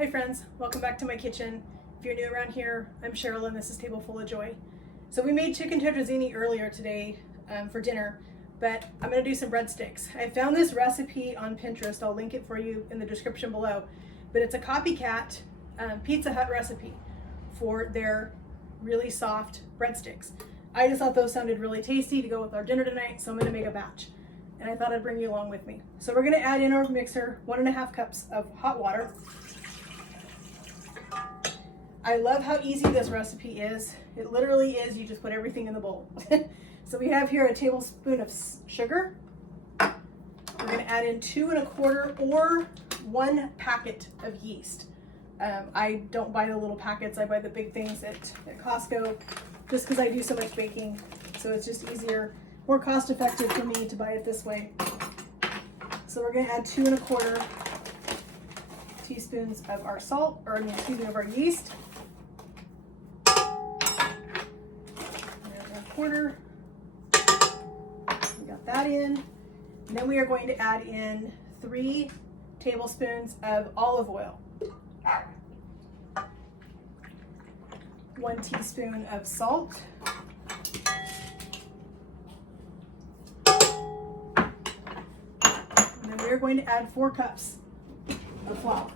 Hi friends, welcome back to my kitchen. If you're new around here, I'm Cheryl and this is Table Full of Joy. So we made chicken tetrazzini earlier today for dinner, but I'm gonna do some breadsticks. I found this recipe on Pinterest. I'll link it for you in the description below, but it's a Copycat Pizza Hut recipe for their really soft breadsticks. I just thought those sounded really tasty to go with our dinner tonight, so I'm gonna make a batch. And I thought I'd bring you along with me. So we're gonna add in our mixer 1.5 cups of hot water. I love how easy this recipe is. It literally is, you just put everything in the bowl. So we have here a tablespoon of sugar. We're gonna add in 2 1/4 or 1 packet of yeast. I don't buy the little packets, I buy the big things at Costco, just because I do so much baking. So it's just easier, more cost effective for me to buy it this way. So we're gonna add 2 1/4 teaspoons of our salt, or of our yeast. Quarter. We got that in. And then we are going to add in 3 tablespoons of olive oil, 1 teaspoon of salt, and then we are going to add 4 cups of flour.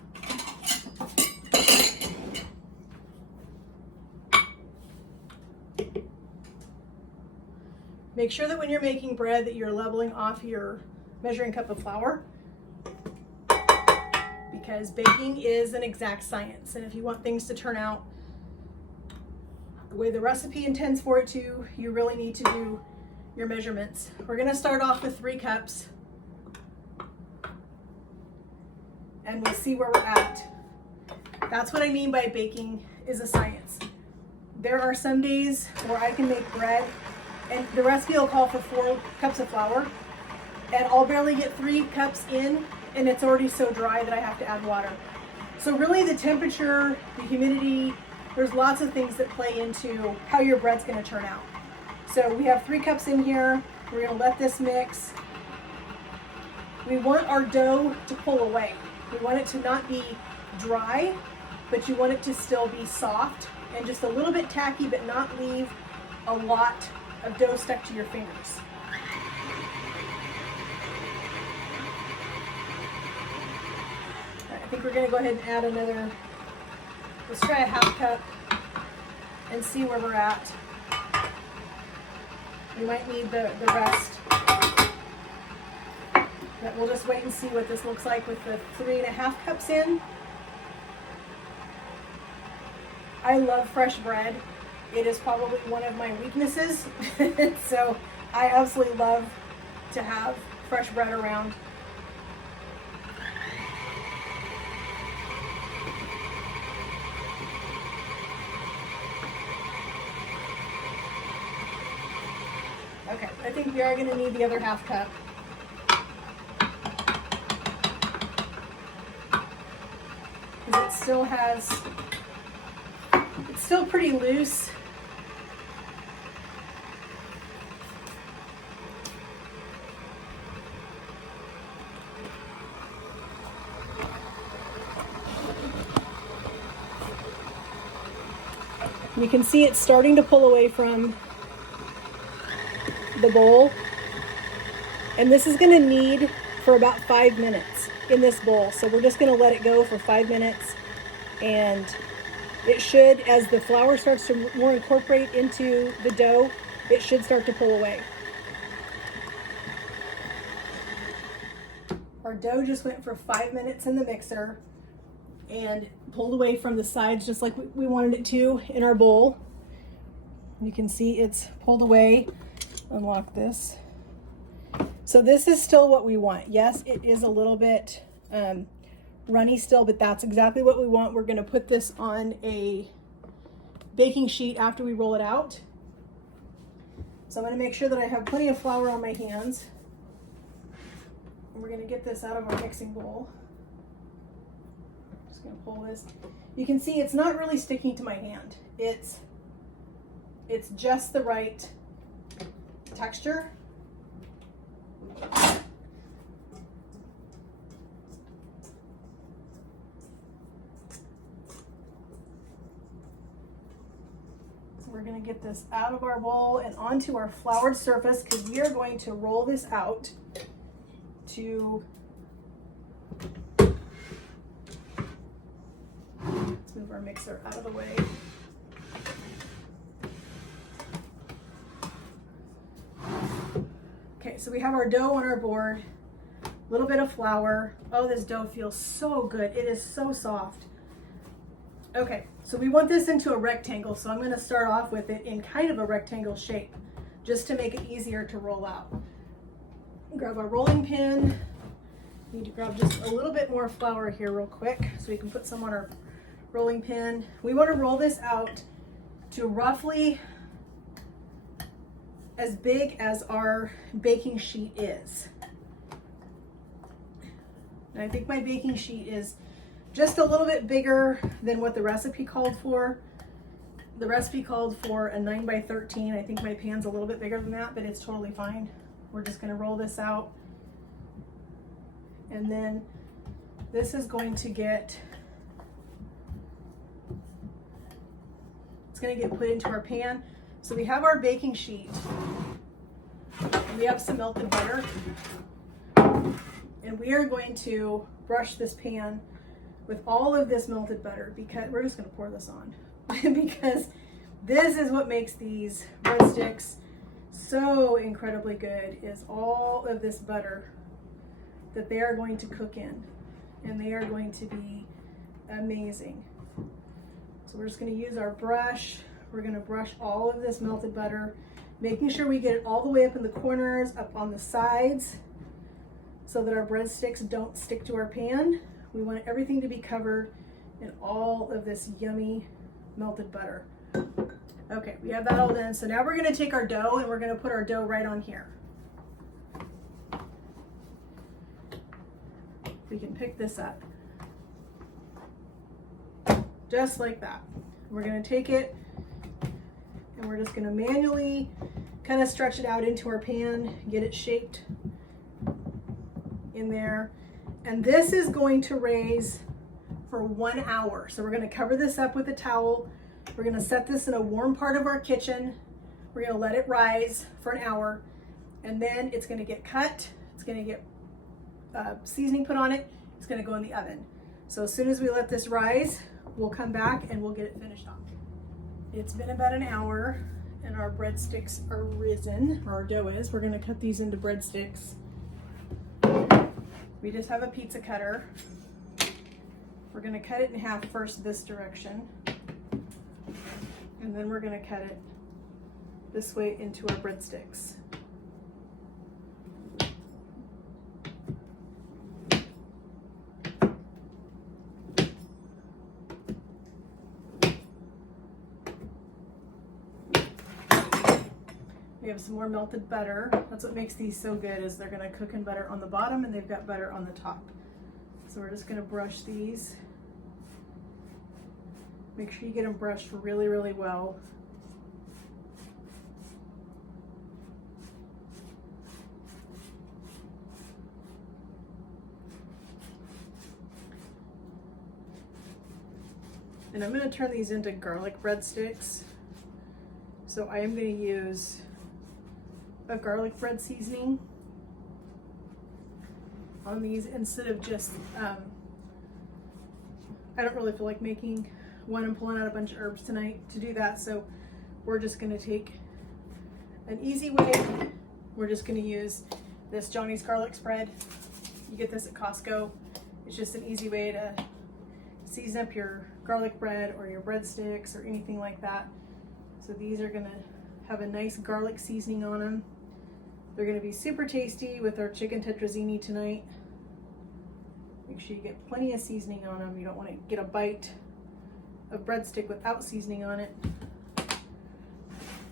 Make sure that when you're making bread that you're leveling off your measuring cup of flour, because baking is an exact science, and if you want things to turn out the way the recipe intends for it to, you really need to do your measurements. We're going to start off with 3 cups and we'll see where we're at. That's what I mean by baking is a science. There are some days where I can make bread and the recipe will call for 4 cups of flour, and I'll barely get 3 cups in, and it's already so dry that I have to add water. So really the temperature, the humidity, there's lots of things that play into how your bread's gonna turn out. So we have 3 cups in here. We're gonna let this mix. We want our dough to pull away. We want it to not be dry, but you want it to still be soft and just a little bit tacky, but not leave a lot of dough stuck to your fingers. I think we're going to go ahead and add another, let's try a 1/2 cup and see where we're at. We might need the rest, but we'll just wait and see what this looks like with the 3 1/2 cups in. I love fresh bread. It is probably one of my weaknesses, so I absolutely love to have fresh bread around. Okay, I think we are going to need the other 1/2 cup. Because it's still pretty loose. You can see it's starting to pull away from the bowl, and this is going to knead for about 5 minutes in this bowl. So we're just going to let it go for 5 minutes, and it should, as the flour starts to more incorporate into the dough, it should start to pull away. Our dough just went for 5 minutes in the mixer and pulled away from the sides just like we wanted it to in our bowl. You can see it's pulled away. Unlock this. So this is still what we want. Yes, it is a little bit runny still, but that's exactly what we want. We're going to put this on a baking sheet after we roll it out. So I'm going to make sure that I have plenty of flour on my hands. And we're going to get this out of our mixing bowl. Just going to pull this. You can see it's not really sticking to my hand. It's just the right texture. we're gonna get this out of our bowl and onto our floured surface because we are going to roll this out to, let's move our mixer out of the way. Okay, so we have our dough on our board, a little bit of flour. Oh, this dough feels so good. It is so soft. Okay, so we want this into a rectangle, so I'm gonna start off with it in kind of a rectangle shape, just to make it easier to roll out. Grab our rolling pin. Need to grab just a little bit more flour here real quick, so we can put some on our rolling pin. We wanna roll this out to roughly as big as our baking sheet is. And I think my baking sheet is just a little bit bigger than what the recipe called for. The recipe called for a 9 by 13. I think my pan's a little bit bigger than that, but it's totally fine. We're just gonna roll this out. And then this is going to get, it's gonna get put into our pan. So we have our baking sheet. We have some melted butter. And we are going to brush this pan with all of this melted butter, because we're just going to pour this on because this is what makes these breadsticks so incredibly good, is all of this butter that they are going to cook in, and they are going to be amazing. So we're just going to use our brush. We're going to brush all of this melted butter, making sure we get it all the way up in the corners, up on the sides, so that our breadsticks don't stick to our pan. We want everything to be covered in all of this yummy melted butter. Okay, we have that all done. So now we're gonna take our dough and we're gonna put our dough right on here. We can pick this up. Just like that. We're gonna take it and we're just gonna manually kind of stretch it out into our pan, get it shaped in there. And this is going to raise for 1 hour. So we're gonna cover this up with a towel. We're gonna set this in a warm part of our kitchen. We're gonna let it rise for an hour, and then it's gonna get cut. It's gonna get seasoning put on it. It's gonna go in the oven. So as soon as we let this rise, we'll come back and we'll get it finished off. It's been about an hour and our breadsticks are risen, or our dough is. We're gonna cut these into breadsticks. We just have a pizza cutter. We're gonna cut it in half first this direction, and then we're gonna cut it this way into our breadsticks. We have some more melted butter. That's what makes these so good, is they're gonna cook in butter on the bottom and they've got butter on the top. So we're just gonna brush these. Make sure you get them brushed really, really well. And I'm gonna turn these into garlic breadsticks. So I am gonna use a garlic bread seasoning on these instead of just, I don't really feel like making one and pulling out a bunch of herbs tonight to do that. So we're just gonna take an easy way. We're just gonna use this Johnny's garlic spread. You get this at Costco. It's just an easy way to season up your garlic bread or your breadsticks or anything like that. So these are gonna have a nice garlic seasoning on them. They're gonna be super tasty with our chicken tetrazzini tonight. Make sure you get plenty of seasoning on them. You don't wanna get a bite of breadstick without seasoning on it.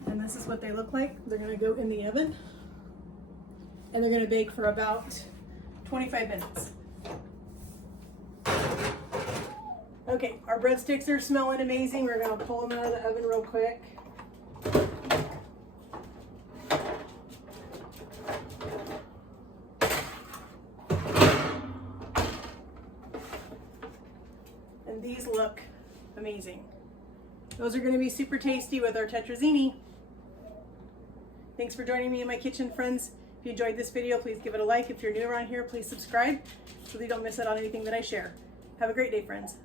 And this is what they look like. They're gonna go in the oven and they're gonna bake for about 25 minutes. Okay, our breadsticks are smelling amazing. We're gonna pull them out of the oven real quick. And these look amazing. Those are going to be super tasty with our tetrazzini. Thanks for joining me in my kitchen, friends. If you enjoyed this video, please give it a like. If you're new around here, please subscribe so that you don't miss out on anything that I share. Have a great day, friends.